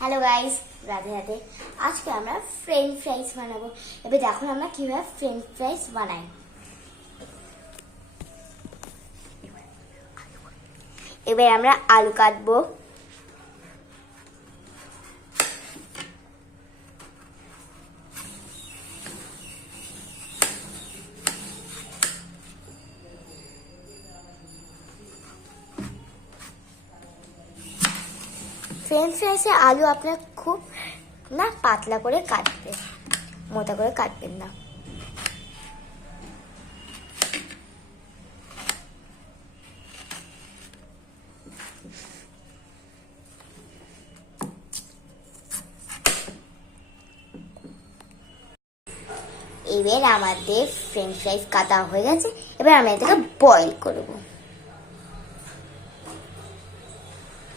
Hello guys, Radhe Radhe. আজকে আমরা French fries বানাবো। এবার দেখো আমরা কিভাবে ফ্রেঞ্চ ফ্রাইস বানাই। এবার আমরা আলু কাটবো। ফ্রেঞ্চ ফ্রাইসে আলু আপনার খুব না পাতলা করে কাটবে, মোটা করে কাটবেন না। এবার আমাদের ফ্রেঞ্চ ফ্রাইস কাটা হয়ে গেছে। এবার আমি এটাকে বয়েল করব।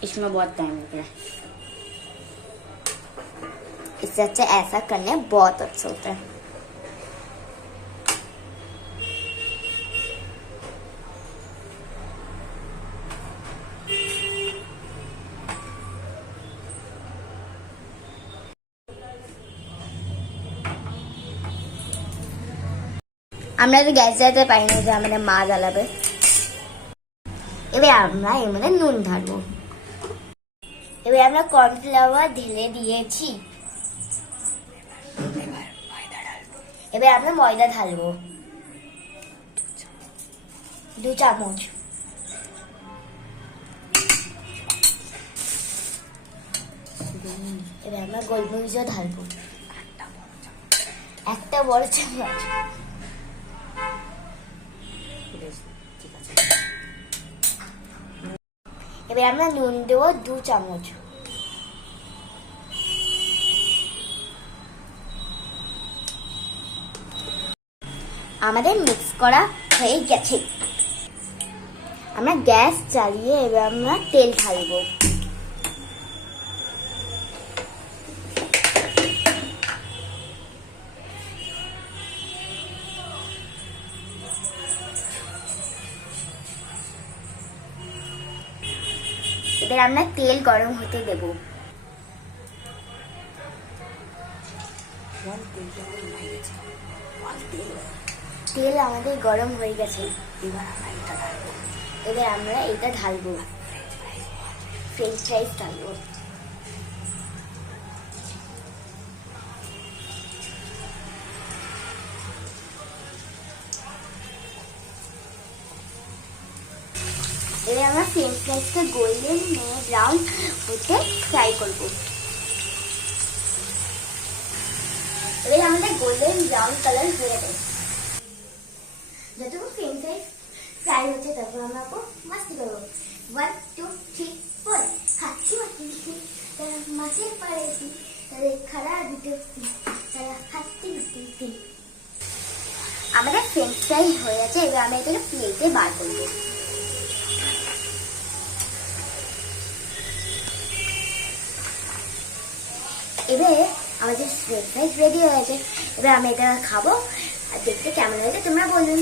इसमें बहुत टाइम लग रहा है। इससे अच्छा ऐसा करने बहुत अच्छा होता है। আমরা তো গ্যাস জ্বালাতে পারি না, যে আমাদের মা জ্বালাবে। এবার আমরা এর মধ্যে নুন ঢালবো। এবার আমরা কর্নফ্লাওয়ার ঢেলে দিয়েছি। এবার আমরা ময়দা ঢালবো 2 চামচ। এবার আমরা গোলমরিচও ঢালবো 1 বড় চামচ। এবার আমরা নুন দেবো 2 চামচ। আমাদের মিক্স করা হয়ে গেছে। আমরা গ্যাস জ্বালিয়ে এবার আমরা তেল ঢালবো। এবার আমরা তেল গরম হতে দেব। তেল আমাদের গরম হয়ে গেছে। এবার আমরা এটা ঢালবো, ফ্রেঞ্চ ফ্রাইস ঢালবো। এবার আমরা ফ্রেঞ্চ ফ্রাইসকে গোল্ডেন ব্রাউন হতে ফ্রাই করবো। এবার আমাদের গোল্ডেন ব্রাউন কালার হয়ে গেছে। যতক্ষণ ফ্রেঞ্চ ফ্রাইস ফ্রাই হচ্ছে তখন আমরা মাস্তি করবো। 1 2 3 4 হাতি মাতি তারা মাছের পাড়েছি, তাদের খাড়া দিতে তারা হাতি মাতি। আমাদের ফ্রেঞ্চ ফ্রাই হয়ে গেছে। এবার আমরা এটাকে প্লেটে বার করবো। এবার আমাদের ফ্রেঞ্চ ফ্রাইস রেডি হয়েছে। এবার আমি এটা খাবো আর দেখতে কেমন হয়েছে তোমরা বলুন।